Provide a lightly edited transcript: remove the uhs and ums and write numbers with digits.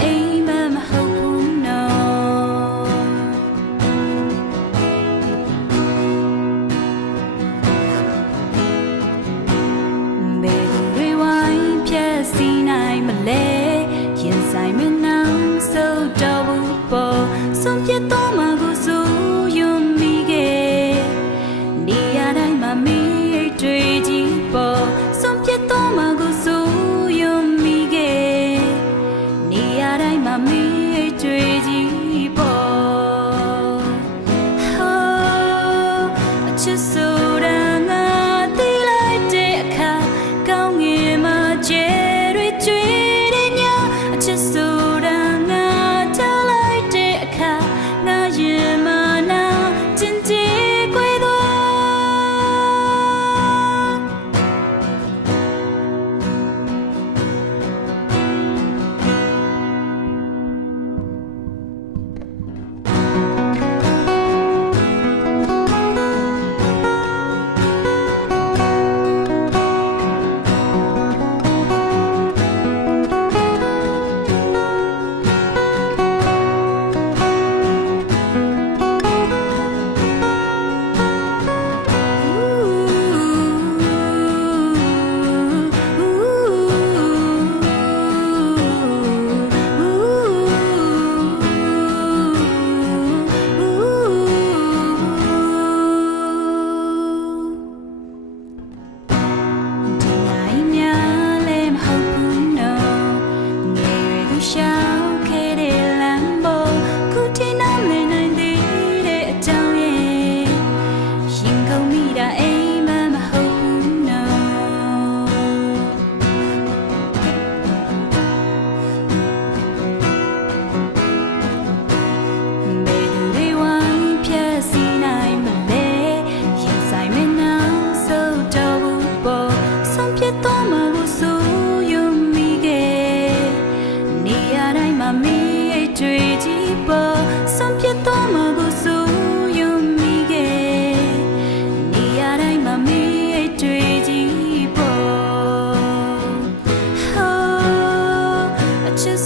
အိမ်မမဟုတ်ဘူးနော်ဘယ်သူတွေဝိုင်းဖြတ်စီးနိုင်မလဲရင်ဆိုင်မနှောင်းစို့တော့ဘူးပေါ်ဆုံးပြတ်တော့မှကိုစိုးယုံမိခဲ့နေရာတိုင်းမှာမိတွေကြီးပေါ်ဆုံးပြတ်တော့မှကိုစိုးယုံမိခဲ့နေရာတိုင်းမှာမိတွေကြီးပေါ်ဟိုးအချစ်ဆိုတာငါသိလိုက်တဲ့အခါကောင်းငင်မှာကျဲတွေကျွေးတဲ့ညအချစ်ဆိုတာငါထားလိုက်တဲ့အခါငါရင်မနာကျင်ကြည်ခွေသွားတွေကြီးပေါ်ဆုံးဖြတ်တော့မှကိုစိုးယုံမိခဲ့နေရာတိုင်းမှာမိတွေကြီးပေါ်ဟိုးအချစ်